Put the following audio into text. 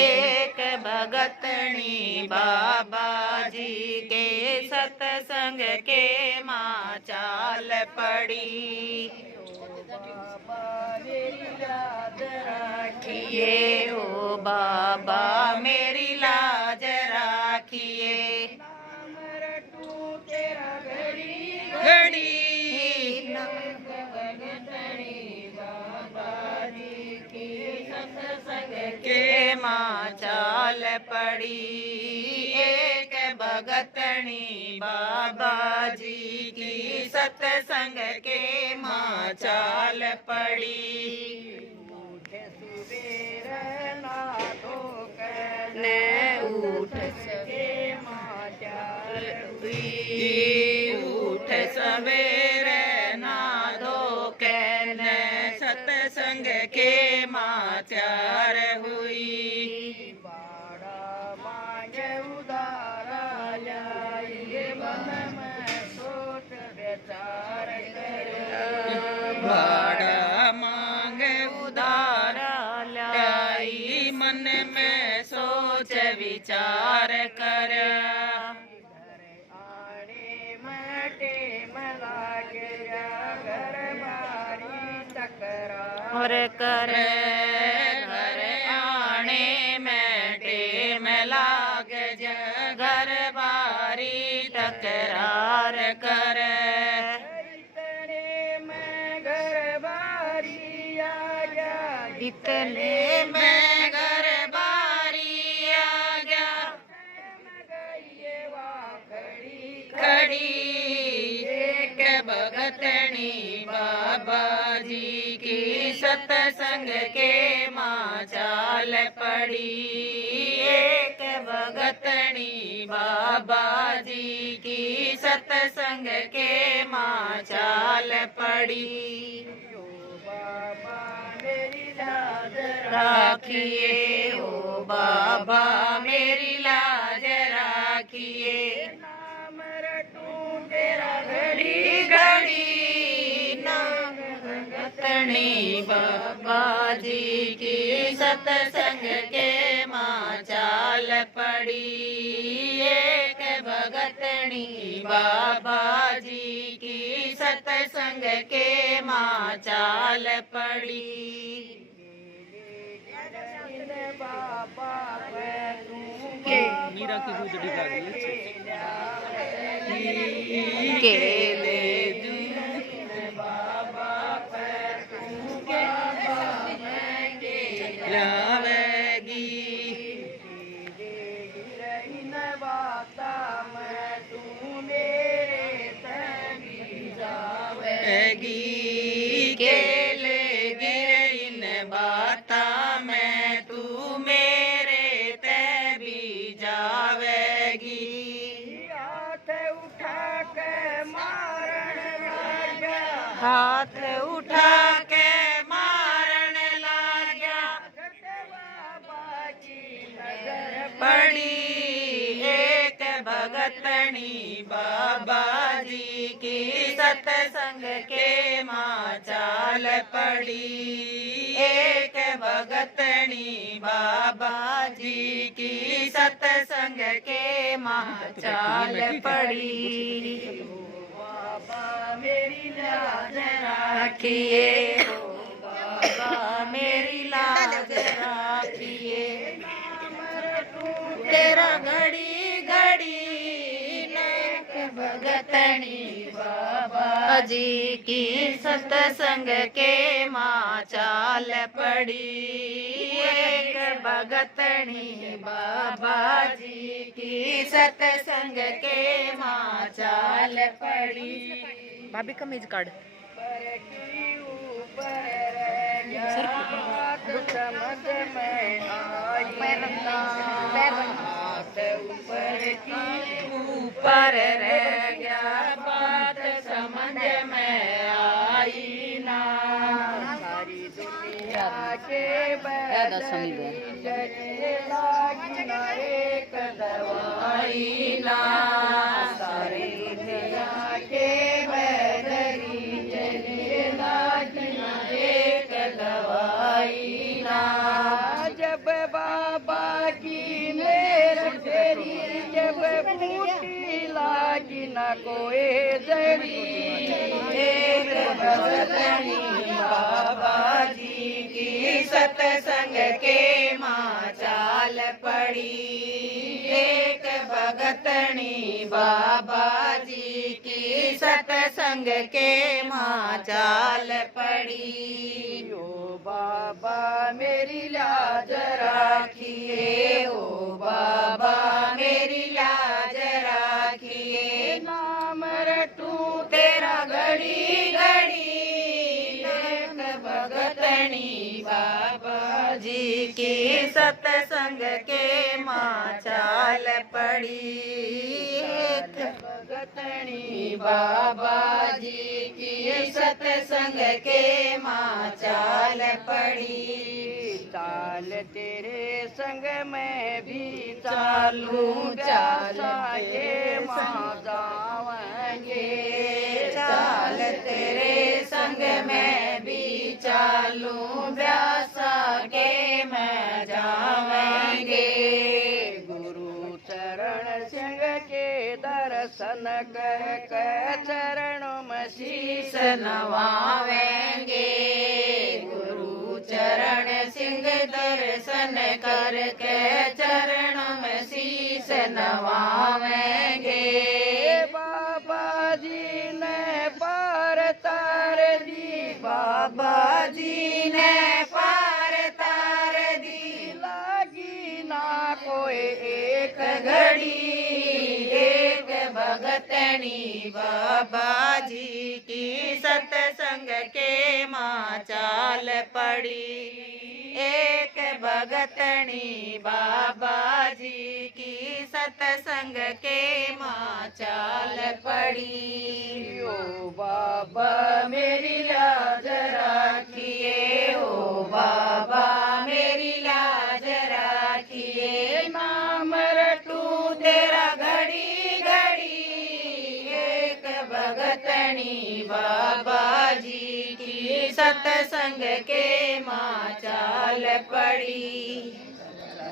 एक भगतनी बाबा जी के सत्संग के माँ चाल पड़ी। राखिए ओ बाबा मेरी लाज राखिए। घड़ी के माँ चाल पड़ी। एक भगतनी बाबा जी की सत्संग के माँ चाल पड़ी। उठ सवेरे ना धो के सत्संग के माँ चार हुई। मांगे उदारा लाइए मन में सोच विचार करे। भाड़ा मांगे उदारा लाई मन में सोच विचार कर। और कर घर आने में टेम लाग जा। घर बारी तकरार कर। इतने में घर बारी आ गया। इतने में घर बारी आ गया। खड़ी एक भगतनी बाबा जी की सत्संग के माँ चाल पड़ी। एक भगतनी बाबा जी की सत्संग के माँ चाल पड़ी। बाबा मेरी लाज राखिए ओ बाबा मेरी लाज राखिए। नाम रटूं तेरा घड़ी घड़ी। भगतनी बाबा जी की सत्संग के माँ चाल पड़ी। एक भगतनी बाबा जी की सत्संग के माँ चाल पड़ी। बाबा मीरा की गुजरी केले बाबा लावेगी। बाता मैं तू मेरे तभी जावेगी। केले गिरे इन बाता मैं तू मेरे तभी जावेगी। हाथ उठा के मारन लगा। हाथ उठा के मारन लगा। पड़ी एक भगतनी बाबा जी की सत्संग के माँ चाल पड़ी। एक भगतनी बाबा जी की सत्संग के माँ चाल पड़ी। बाबा मेरी लाज राखिए ओ बाबा मेरी लाज राखिए। तेरा घड़ी घड़ी नाक भगतनी बाबा जी की सत्संग के माँ चाल पड़ी। एक भगतनी बाबा जी की सत्संग के माँ चाल पड़ी। भाभी कमीज काट। समझ में आई ऊपर रह गया। बात समझ में आई ना। सारी दुनिया के एक दवाई ना। सारी दुनिया के बैदरी चलिए लाजना कोई जड़ी, एक भगतनी बाबा जी की सत्संग के माँ चाल पड़ी। एक भगतनी बाबा जी की सत्संग के माँ चाल पड़ी। ओ बाबा मेरी लाज राखिए, ओ बाबा मेरी लाज राखिए, नाम रटूं तेरा घड़ी घड़ी। एक भगतनी बाबा जी की सत्संग के माँ चाल पड़ी। एक भगतनी बाबा जी की सत्संग के माँ चाल पड़ी। चाल तेरे संग मैं भी चालूं, चासा के माँ जावेंगे। चाल तेरे संग मैं भी चालूं, व्यासा के मैं जावेंगे। गुरु चरण सिंह के दर्शन कर चरणों में शीश नवावेंगे। गुरु चरण सिंह दर्शन करके चरणों में शीश नवावेंगे। बाबा जी ने पार तार दी, बाबा जी ने पार तार दी, लागी ना कोई एक घड़ी। एक भगतनी बाबा जी की सत्संग के माँ चाल पड़ी। एक भगतनी बाबा जी की सत्संग के माँ चाल पड़ी। ओ बाबा मेरी लाज राखिए, ओ बाबा मेरी लाज राखिए, नाम रटूं तेरा घड़ी घड़ी। एक भगतनी बाबा जी की सत्संग के माँ चाल पड़ी।